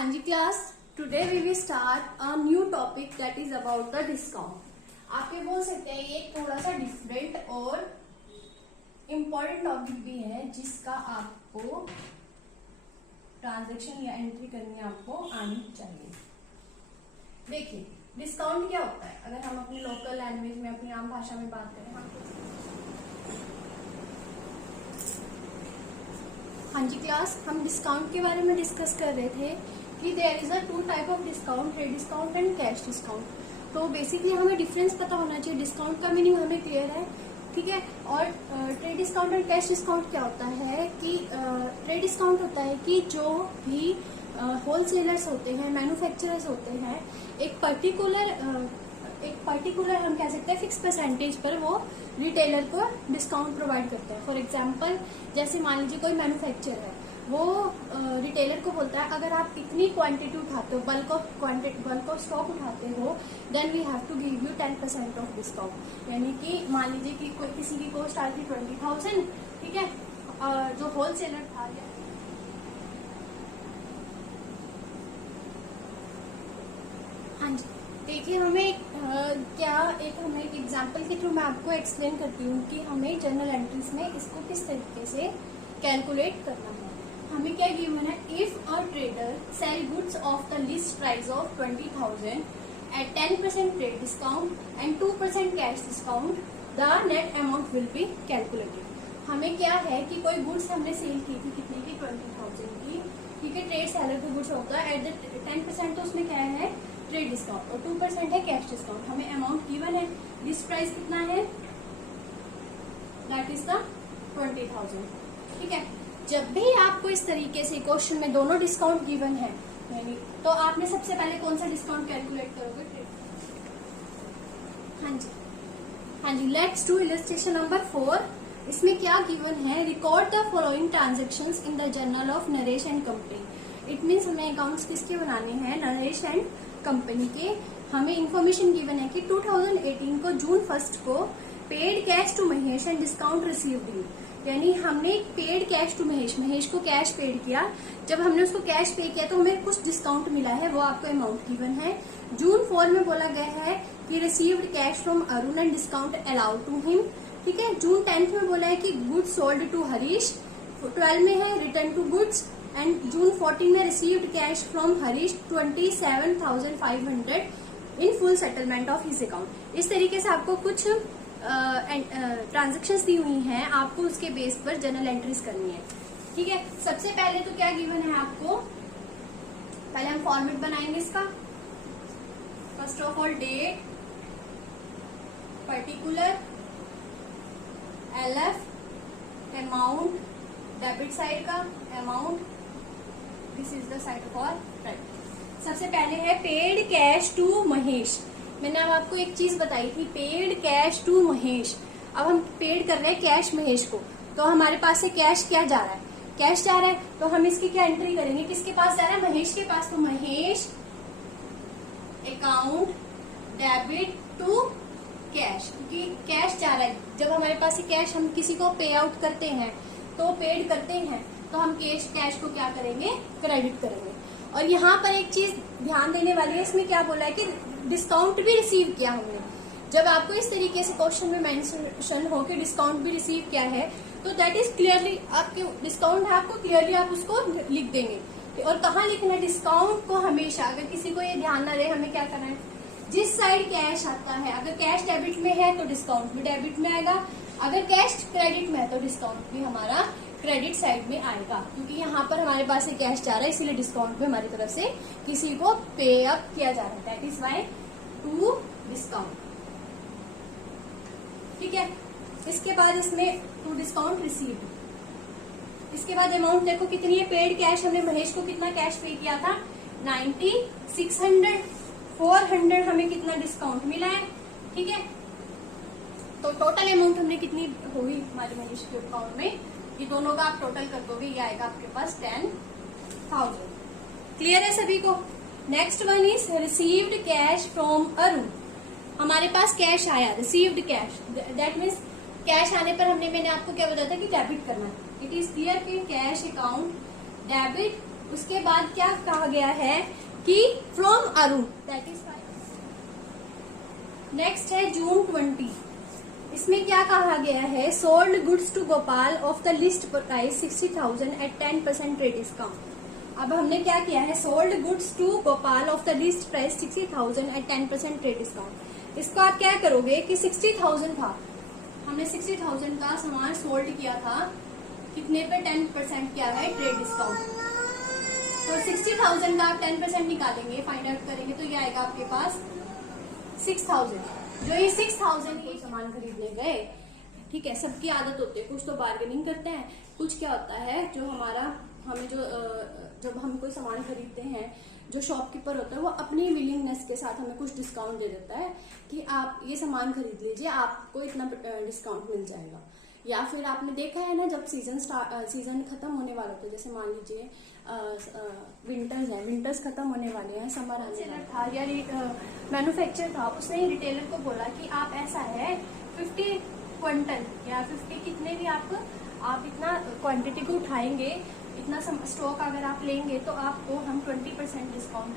हाँ जी class, today we will start a new topic that is about the discount. आप ये बोल सकते हैं ये थोड़ा सा डिफरेंट और इम्पोर्टेंट टॉपिक भी है जिसका आपको ट्रांजैक्शन या एंट्री करनी आपको आनी चाहिए। देखिए डिस्काउंट क्या होता है, अगर हम अपनी लोकल लैंग्वेज में अपनी आम भाषा में बात करें। हाँ जी क्लास, हम डिस्काउंट के बारे में डिस्कस कर रहे थे कि there is a two type of discount, trade discount and cash discount. तो बेसिकली हमें डिफरेंस पता होना चाहिए, डिस्काउंट का मीनिंग हमें क्लियर है, ठीक है। और trade discount and cash discount क्या होता है कि ट्रेड डिस्काउंट होता है कि जो भी होलसेलर्स होते हैं, मैन्युफैक्चरर्स होते हैं, एक पर्टिकुलर हम कह सकते हैं फिक्स परसेंटेज पर वो रिटेलर को डिस्काउंट प्रोवाइड करते हैं। फॉर एग्जांपल जैसे मान लीजिए कोई मैन्युफैक्चरर है, वो रिटेलर को बोलता है अगर आप इतनी क्वांटिटी उठाते हो, बल्क ऑफ स्टॉक उठाते हो, then we have to give you 10% of discount. यानी कि मान लीजिए कि कोई किसी की कॉस्ट आ रही 20,000, ठीक है, जो होलसेलर था हाँ जी देखिए हमें एक एग्जांपल के थ्रू मैं आपको एक्सप्लेन करती हूँ कि हमें जर्नल एंट्रीज में इसको किस तरीके से कैलकुलेट करना है। हमें क्या गिवन है, if a trader sell goods of the list price of 20,000 at 10% trade discount and 2% cash discount, the net amount will be calculated. हमें क्या है कि कोई गुड्स हमने सेल की थी कितने की, 20,000 की, ठीक है। ट्रेड सेलर को गुड्स होता है एट द 10%, तो उसमें क्या है ट्रेड डिस्काउंट, और 2% है कैश डिस्काउंट। हमें अमाउंट गिवन है, लिस्ट प्राइस कितना है, दैट इज द 20,000, ठीक है। जब भी आपको इस तरीके से क्वेश्चन में दोनों डिस्काउंट गिवन है, यानी तो आपने सबसे पहले कौन सा डिस्काउंट कैलकुलेट करोगे, ट्रेड। हाँ जी लेट्स डू इलस्ट्रेशन नंबर 4। इसमें क्या गिवन है, record the following transactions in the journal of Naresh and company. It means हमें अकाउंट्स किसके बनाने हैं, नरेश एंड कंपनी के। हमें इंफॉर्मेशन गिवन है कि 2018 को जून 1 को paid cash to Mahesh and discount received, यानी हमने पेड कैश टू महेश को कैश पेड किया। जब हमने उसको कैश पे किया तो हमें कुछ डिस्काउंट मिला है, वो आपको अमाउंट गिवन है। जून 4 में बोला गया है कि received cash from Arun and discount allowed to him, ठीक है। जून 10 में बोला है कि गुड्स सोल्ड टू हरीश। 12 में है return to goods, and June 14 में received cash from Harish 27,500 in full settlement of his account. इस तरीके से आपको कुछ ट्रांजेक्शन्स दी हुई हैं, आपको उसके बेस पर जर्नल एंट्रीज करनी है, ठीक है। सबसे पहले तो क्या गिवन है आपको, पहले हम फॉर्मेट बनाएंगे इसका। First of all date, particular, LF, amount, debit side का amount, this is the side for credit. सबसे पहले है पेड कैश टू महेश। मैंने अब आपको एक चीज बताई थी, पेड कैश टू महेश। अब हम पेड कर रहे हैं कैश महेश को, तो हमारे पास से कैश क्या जा रहा है, कैश जा रहा है, तो हम इसकी क्या एंट्री करेंगे, किसके पास जा रहा है, महेश के पास। तो Mahesh account debit to cash, क्योंकि कैश जा रहा है। जब हमारे पास से कैश हम किसी को पे आउट करते हैं, तो पेड करते हैं, तो हम कैश को क्या करेंगे, क्रेडिट करेंगे। और यहाँ पर एक चीज ध्यान देने वाली है, इसमें क्या बोला है कि डिस्काउंट भी रिसीव किया हमने। जब आपको इस तरीके से क्वेश्चन में मेंशन हो कि डिस्काउंट भी रिसीव किया है, तो दैट इज क्लियरली आपके डिस्काउंट है, आपको क्लियरली आप उसको लिख देंगे। और कहाँ लिखना है डिस्काउंट को, हमेशा। अगर किसी को ये ध्यान न रहे, हमें क्या करना है, जिस साइड कैश आता है, अगर कैश डेबिट में है तो डिस्काउंट भी डेबिट में आएगा, अगर कैश क्रेडिट में है तो डिस्काउंट भी हमारा क्रेडिट साइड में आएगा। क्योंकि यहाँ पर हमारे पास से कैश जा रहा है, इसीलिए डिस्काउंट भी हमारी तरफ से किसी को पे अप किया जा रहा है, that is why to discount, ठीक है। इसके बाद इसमें टू डिस्काउंट रिसीव्ड। इसके बाद अमाउंट देखो कितनी है, पेड कैश हमने महेश को कितना कैश पे किया था, 9600, 400 हमें कितना डिस्काउंट मिला है, ठीक है। तो टोटल अमाउंट हमने कितनी होगी हमारे महेश के अकाउंट में, ये दोनों का आप टोटल कर दोगे, ये आएगा आपके पास 10,000। क्लियर है सभी को। Next one is received cash from Arun. हमारे पास कैश आया, received cash, that means cash आने पर मैंने आपको क्या बताया था कि डेबिट करना है। इट इज क्लियर कि कैश अकाउंट डेबिट उसके बाद क्या कहा गया है कि from Arun, that is fine. Next है जून 20, इसमें क्या कहा गया है, sold goods to Gopal of the list price 60,000 at 10% trade discount. अब हमने क्या किया है, sold goods to Gopal of the list price 60,000 at 10% trade discount. इसको आप क्या करोगे कि 60,000 था, हमने 60,000 का सामान सोल्ड किया था, कितने पे 10% क्या है, ट्रेड डिस्काउंट। तो 60,000 का आप 10% निकालेंगे, फाइंड आउट करेंगे, तो ये आएगा आपके पास 6,000। जो ये 6,000 कोई सामान खरीदने गए, ठीक है, सबकी आदत होती है, कुछ तो बार्गेनिंग करते हैं, कुछ क्या होता है जो हमारा हमें जब हम कोई सामान खरीदते हैं, जो शॉपकीपर होता है वो अपनी विलिंगनेस के साथ हमें कुछ डिस्काउंट दे देता है कि आप ये सामान खरीद लीजिए, आपको इतना डिस्काउंट मिल जाएगा। या फिर आपने देखा है ना, जब सीजन खत्म होने वाला था, जैसे मान लीजिए विंटर्स है, विंटर्स खत्म होने वाले हैं, समर आने वाला था, या मैन्युफैक्चर था, उसने रिटेलर को बोला कि आप ऐसा है 50 क्विंटल या 50 कितने भी आप इतना क्वांटिटी को उठाएंगे, इतना स्टॉक अगर आप लेंगे तो आपको हम 20% डिस्काउंट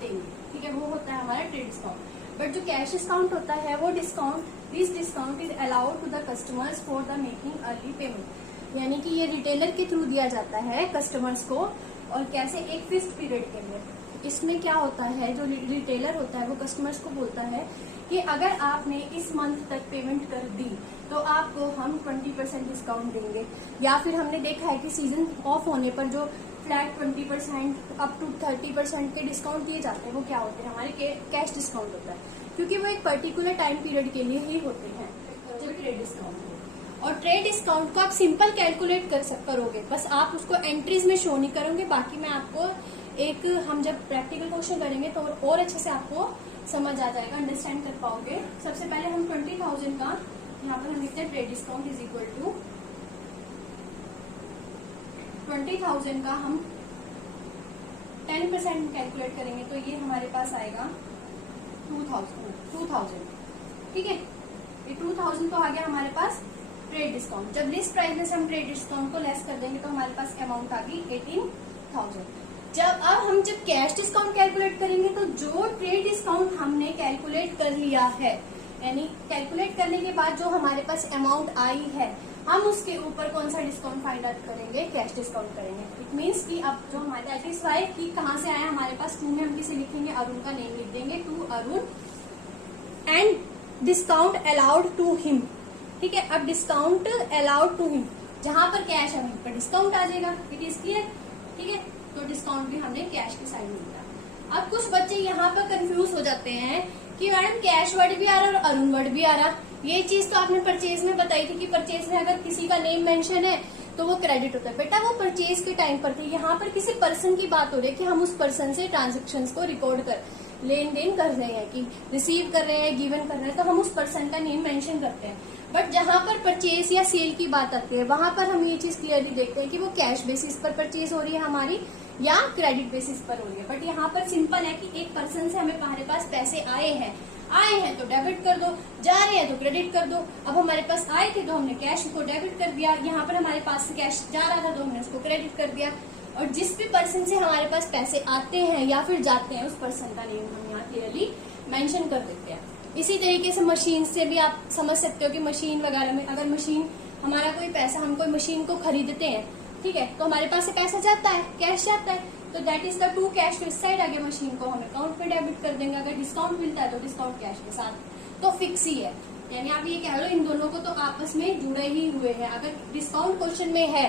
देंगे, ठीक है, वो होता है हमारा ट्रेड डिस्काउंट। बट जो कैश डिस्काउंट होता है वो this discount is allowed to the customers for the making early payment, यानी कि ये रिटेलर के थ्रू दिया जाता है कस्टमर्स को, और कैसे, एक फिक्स्ड पीरियड के लिए। इसमें क्या होता है, जो रिटेलर होता है वो कस्टमर्स को बोलता है कि अगर आपने इस मंथ तक पेमेंट कर दी तो आपको हम 20% डिस्काउंट देंगे। या फिर हमने देखा है कि सीजन ऑफ होने पर जो फ्लैट 20% अप टू 30% के डिस्काउंट दिए जाते हैं, वो क्या होते हैं, हमारे कैश डिस्काउंट होता है, क्योंकि वो एक पर्टिकुलर टाइम पीरियड के लिए ही होते हैं जो ट्रेड डिस्काउंट। और ट्रेड डिस्काउंट को आप सिंपल कैलकुलेट करोगे, बस आप उसको एंट्रीज में शो नहीं करोगे, बाकी मैं आपको हम जब प्रैक्टिकल क्वेश्चन करेंगे तो और अच्छे से आपको समझ आ जाएगा, अंडरस्टैंड कर पाओगे। सबसे पहले हम 20,000 का यहाँ पर हम लिखते हैं trade discount is equal to 20,000 का हम 10% कैलकुलेट करेंगे तो ये हमारे पास आएगा 2,000, ठीक है, ये 2,000 तो आ गया हमारे पास ट्रेड डिस्काउंट। जब लिस्ट प्राइस में से हम ट्रेड डिस्काउंट को लेस कर देंगे तो हमारे पास अमाउंट आ गई 18,000। जब कैश डिस्काउंट कैलकुलेट करेंगे तो जो ट्रेड डिस्काउंट हमने कैलकुलेट कर लिया है, यानी कैलकुलेट करने के बाद जो हमारे पास अमाउंट आई है, हम उसके ऊपर कौन सा डिस्काउंट फाइंड आउट करेंगे, कैश डिस्काउंट करेंगे। इट मीन्स कि अब जो हमारे सेटिस्फाई कि कहाँ से आया हमारे पास, 2 में हम किसे लिखेंगे, अरुण का नेम लिख देंगे, to Arun, and discount allowed to him, ठीक है। अब डिस्काउंट अलाउड टू हिम, जहां पर कैश है वहीं पर डिस्काउंट आ जाएगा, इट इज क्लियर, ठीक है। तो डिस्काउंट भी हमने कैश के साइड में लिया। अब कुछ बच्चे यहाँ पर कंफ्यूज हो जाते हैं कि मैडम कैश वर्ड भी आ रहा और अरुण वर्ड भी आ रहा। ये चीज तो आपने परचेज में बताई थी कि परचेज में अगर किसी का नेम मेंशन है तो वो क्रेडिट होता है। बेटा वो परचेज के टाइम पर थी, यहाँ पर किसी पर्सन की बात हो रही है कि हम उस पर्सन से ट्रांजेक्शन को रिकॉर्ड कर लेन देन कर रहे हैं, कि रिसीव कर रहे हैं, गिवन कर रहे हैं, तो हम उस पर्सन का नेम मेंशन करते हैं। बट जहां पर परचेज या सेल की बात आती है वहां पर हम ये चीज क्लियरली देखते हैं कि वो कैश बेसिस पर परचेज हो रही है हमारी या क्रेडिट बेसिस पर हो रही है। बट यहाँ पर सिंपल है कि एक पर्सन से हमारे पास पैसे आए हैं तो डेबिट कर दो, जा रहे हैं तो क्रेडिट कर दो। अब हमारे पास आए थे तो हमने कैश को डेबिट कर दिया, यहाँ पर हमारे पास से कैश जा रहा था तो हमने उसको क्रेडिट कर दिया। और जिस भी पर्सन से हमारे पास पैसे आते हैं या फिर जाते हैं उस पर्सन का नेम हम यहाँ क्लियरली मेंशन कर देते हैं। इसी तरीके से मशीन से भी आप समझ सकते हो कि मशीन वगैरह में अगर मशीन हमारा कोई पैसा, हम कोई मशीन को खरीदते हैं, ठीक है, तो हमारे पास से पैसा जाता है, कैश जाता है, तो that is the to cash to इस साइड आ गया, मशीन को हम अकाउंट में डेबिट कर देंगे। अगर डिस्काउंट मिलता है तो डिस्काउंट कैश के साथ, तो फिक्स ही है। यानी आप ये कह लो इन दोनों को तो आपस में जुड़े ही हुए हैं। अगर डिस्काउंट क्वेश्चन में है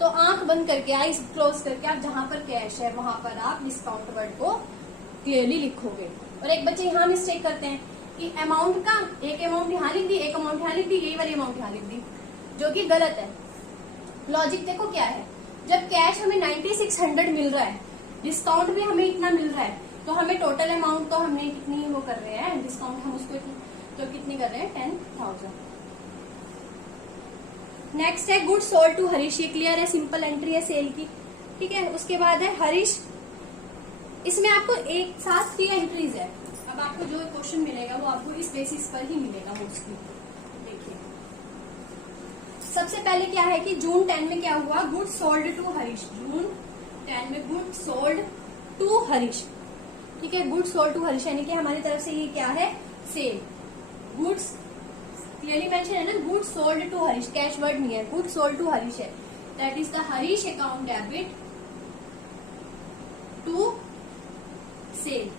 तो आंख बंद करके, आईज क्लोज करके आप जहां पर कैश है वहां पर आप डिस्काउंट वर्ड को क्लियरली लिखोगे। और एक बच्चे यहाँ मिस्टेक करते हैं कि अमाउंट का एक अमाउंट यहाँ लिख दी, एक अमाउंट यहाँ लिख दी, यही वाली अमाउंट यहाँ लिख दी, जो कि गलत है। लॉजिक देखो क्या है, जब कैश हमें 9600 मिल रहा है, डिस्काउंट भी हमें इतना मिल रहा है, तो हमें टोटल अमाउंट तो हमने कितनी वो कर रहे हैं, डिस्काउंट हम उसको तो कितनी कर रहे हैं, 10,000। नेक्स्ट है गुड सोल्ड टू हरीश, ये क्लियर है, सिंपल एंट्री है सेल की, ठीक है। उसके बाद है हरीश, इसमें आपको एक साथ की एंट्रीज है। अब आपको जो क्वेश्चन मिलेगा वो आपको इस बेसिस पर ही मिलेगा मोस्टली। देखिए सबसे पहले क्या है कि जून 10 में क्या हुआ, गुड सोल्ड टू हरीश, जून 10 में गुड सोल्ड टू हरीश, ठीक है, गुड सोल्ड टू हरीश यानी कि हमारी तरफ से ये क्या है, सेल। गुड्स क्लियरली मेंशन है ना, good sold to Harish, cash word नहीं है, गुड सोल्ड टू हरीश है, that is the Harish account debit to sale.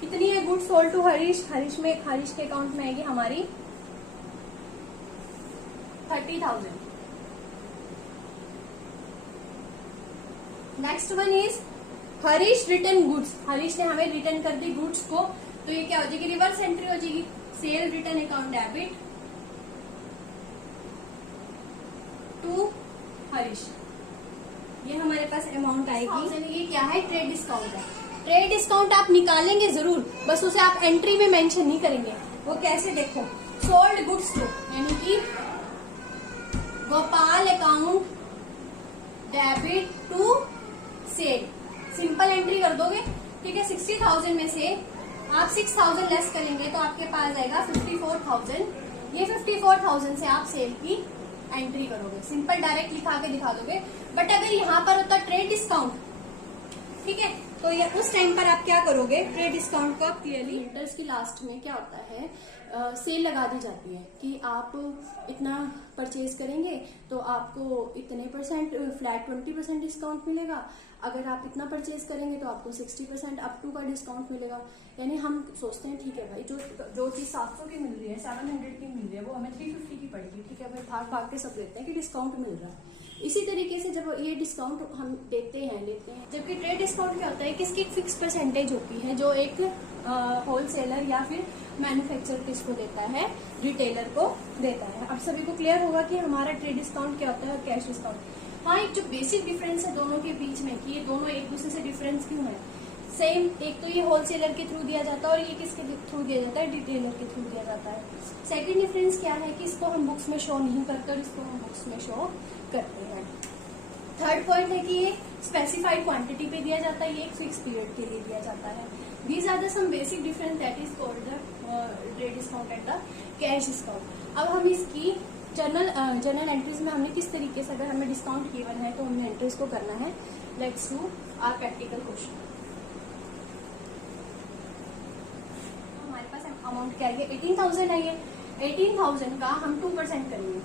कितनी है good sold to Harish, Harish के अकाउंट में आएगी हमारी 30,000। Next one is Harish return goods, Harish ने हमें रिटर्न कर दी गुड्स को, तो ये क्या हो जाएगी, रिवर्स एंट्री हो जाएगी, sale return account debit to Harish. ये हमारे पास अमाउंट आएगी। ये क्या है, ट्रेड डिस्काउंट है। ट्रेड डिस्काउंट आप निकालेंगे जरूर, बस उसे आप एंट्री में मेंशन नहीं करेंगे। वो कैसे, देखो, सोल्ड गुड्स टू यानी कि Gopal account debit to sale, simple entry कर दोगे, ठीक है। 60,000 में से आप 6,000 लेस करेंगे तो आपके पास आएगा 54,000। ये 54,000 से आप सेल की एंट्री करोगे, सिंपल डायरेक्ट लिखा के दिखा दोगे। बट अगर यहाँ पर होता ट्रेड डिस्काउंट, ठीक है, तो ये उस टाइम पर आप क्या करोगे, ट्रेड डिस्काउंट को क्लियरली, विंटर्स की लास्ट में क्या होता है, सेल लगा दी जाती है कि आप इतना परचेज करेंगे तो आपको इतने परसेंट फ्लैट 20% डिस्काउंट मिलेगा, अगर आप इतना परचेज करेंगे तो आपको 60% अप टू का डिस्काउंट मिलेगा। यानी हम सोचते हैं ठीक है भाई, जो चीज 700 की मिल रही है, 700 की मिल रही है, वो हमें 350 की पड़ेगी, ठीक है भाई, भाग भाग के सब लेते हैं कि डिस्काउंट मिल रहा है। इसी तरीके से जब ये डिस्काउंट हम देते हैं लेते हैं, जबकि ट्रेड डिस्काउंट क्या होता है, किसकी फिक्स परसेंटेज होती है जो एक होलसेलर या फिर मैन्युफैक्चरर किसको देता है, रिटेलर को देता है। अब सभी को क्लियर होगा कि हमारा ट्रेड डिस्काउंट क्या होता है और कैश डिस्काउंट। हाँ, एक जो बेसिक डिफरेंस है दोनों के बीच में कि ये दोनों एक दूसरे से डिफरेंस क्यों है, सेम, एक तो ये होलसेलर के थ्रू दिया जाता है और ये किसके थ्रू दिया जाता है, रिटेलर के थ्रू दिया जाता है। सेकंड डिफरेंस क्या है कि इसको हम बुक्स में शो नहीं करते और इसको हम बुक्स में शो करते हैं। थर्ड पॉइंट है कि ये स्पेसिफाइड क्वांटिटी पे दिया जाता है, ये एक फिक्स पीरियड के लिए दिया जाता है। These are the some basic difference that is called the trade discount and the cash discount. अब हम इसकी जर्नल एंट्रीज में हमने किस तरीके से, अगर हमें डिस्काउंट गिवन है तो हमने एंट्रीज को करना है। Let's do our practical question. हमारे पास अमाउंट क्या है, 18,000 है। ये 18,000 का हम 2% करेंगे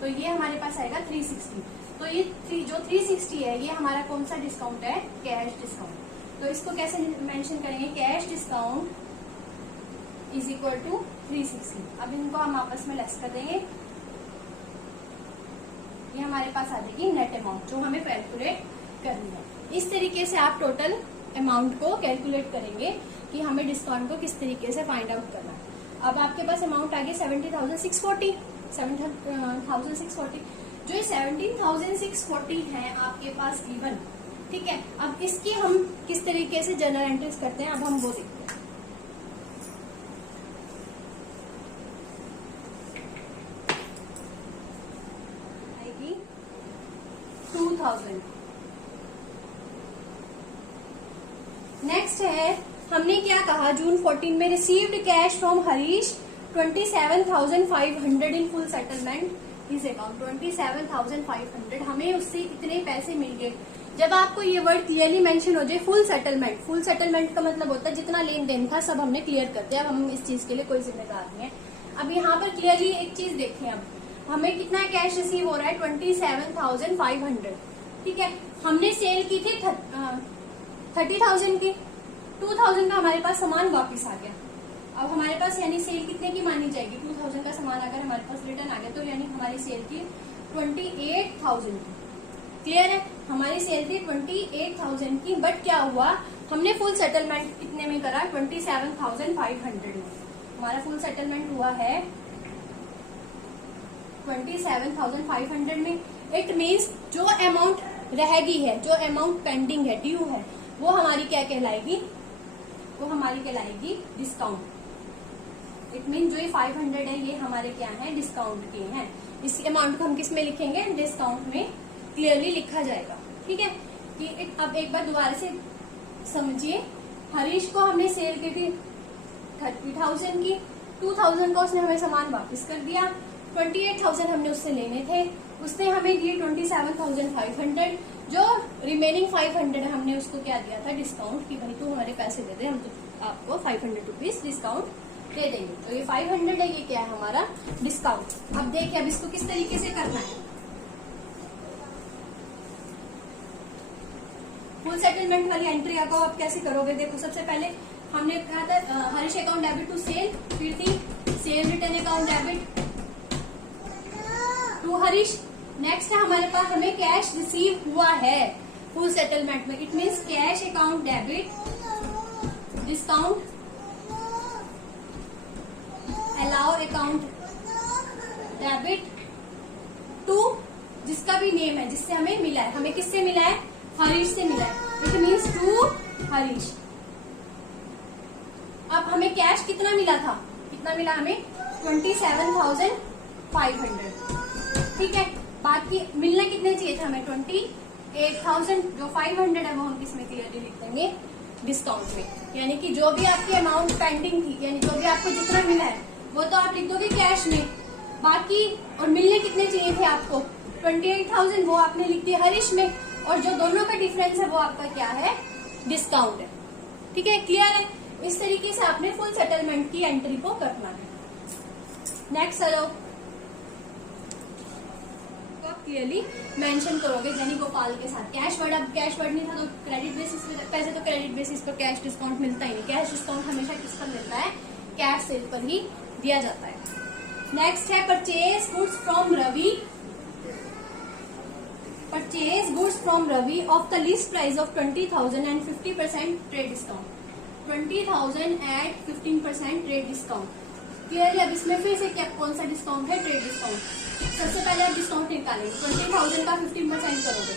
तो ये हमारे पास आएगा 360। तो ये जो 360 है ये हमारा कौन सा डिस्काउंट है, कैश डिस्काउंट। तो इसको कैसे मेंशन करेंगे, cash discount is equal to 360। अब इनको हम आपस में लेस कर देंगे, ये हमारे पास आ जाएगी नेट अमाउंट जो हमें कैलकुलेट करनी है। इस तरीके से आप टोटल अमाउंट को कैलकुलेट करेंगे कि हमें डिस्काउंट को किस तरीके से फाइंड आउट करना है। अब आपके पास अमाउंट आ गई 17,640, 17,640। जो ये 17,640 है आपके पास गिवन, ठीक है। अब इसकी हम किस तरीके से जर्नल एंट्रीज करते हैं, अब हम वो देखते हैं। आएगी 2,000। नेक्स्ट है, हमने क्या कहा, जून 14 में received cash from Harish 27,500 in full settlement his account. 27,500 हमें उससे इतने पैसे मिल गए। जब आपको ये वर्ड क्लियरली मेंशन हो जाए, फुल सेटलमेंट, फुल सेटलमेंट का मतलब होता है जितना लेन देन था सब हमने क्लियर कर दिया, अब हम इस चीज के लिए कोई जिम्मेदार नहीं है। अब यहाँ पर क्लियरली एक चीज देखें, अब हमें कितना कैश रिसीव हो रहा है, 27,500, ठीक है। हमने सेल की थी 30,000 की, 2,000 का हमारे पास सामान वापिस आ गया। अब हमारे पास यानी सेल कितने की मानी जाएगी, 2,000 का सामान अगर हमारे पास रिटर्न आ गया तो यानी हमारी सेल की 28,000 की। क्लियर है, हमारी सेल थी 28,000 की, बट क्या हुआ, हमने फुल सेटलमेंट कितने में करा, 27,500 में। हमारा फुल सेटलमेंट हुआ है 27,500 में। इट मीन्स जो अमाउंट रहेगी है, जो अमाउंट पेंडिंग है, ड्यू है, वो हमारी क्या कहलाएगी, वो हमारी कहलाएगी डिस्काउंट। इट मीन जो ये 500 है ये हमारे क्या है, डिस्काउंट के हैं। इस अमाउंट को हम किस में लिखेंगे, डिस्काउंट में क्लियरली लिखा जाएगा, ठीक है। कि अब एक बार दोबारा से समझिए, हरीश को हमने सेल की थी 30,000 की, 2,000 का उसने हमें सामान वापस कर दिया, 28,000 हमने उससे लेने थे, उसने हमें दिए 27,500, जो रिमेनिंग 500 हमने उसको क्या दिया था, डिस्काउंट, कि भाई तू हमारे पैसे दे दे, हम तो आपको 500 रुपीज डिस्काउंट दे देंगे। तो ये 500 है, ये क्या है हमारा डिस्काउंट। अब देखिए अब इसको किस तरीके से करना है। फुल सेटलमेंट वाली एंट्री आपको आप कैसे करोगे, देखो सबसे पहले हमने कहा था Harish account debit to sale, फिर the sale return account debit to Harish. Next है हमारे पास हमें कैश रिसीव हुआ है फुल सेटलमेंट में, it means cash account debit discount allow account debit to जिसका भी नेम है, जिससे हमें मिला है, हमें किससे मिला है, हरीश से मिला है, इट मीन्स टू हरीश। अब हमें कैश कितना मिला था, कितना मिला हमें 27,500, ठीक है। बाकी मिलना कितने चाहिए थे हमें 28,000, जो 500 है वो हम किसमें क्लियरली लिख देंगे, डिस्काउंट में। यानी कि जो भी आपकी अमाउंट पेंडिंग थी, यानी जो भी आपको जितना मिला है वो तो आप लिख दोगे कैश में, बाकी और मिलने कितने चाहिए थे आपको 28,000, वो आपने लिख दिया हरीश में, और जो दोनों का डिफरेंस है वो आपका क्या है, डिस्काउंट है। ठीक है, क्लियर है। इस तरीके से आपने फुल सेटलमेंट की एंट्री को करना है। नेक्स्ट चलो, आप क्लियरली मेंशन करोगे जैनी गोपाल के साथ कैश वर्ड। अब कैश वर्ड नहीं था तो क्रेडिट बेसिस पे, पैसे तो क्रेडिट बेसिस पर कैश डिस्काउंट मिलता ही नहीं। कैश डिस्काउंट हमेशा किस पर मिलता है, कैश सेल पर ही दिया जाता है। नेक्स्ट है purchase goods from Ravi, purchase goods from Ravi of the list price of 20,000 and 50% trade discount, 20,000 at 15% trade discount. Clearly अब इसमें फिर से क्या कौन सा डिस्काउंट है, ट्रेड डिस्काउंट। सबसे पहले आप डिस्काउंट निकालेंगे, 20,000 का 15% करोगे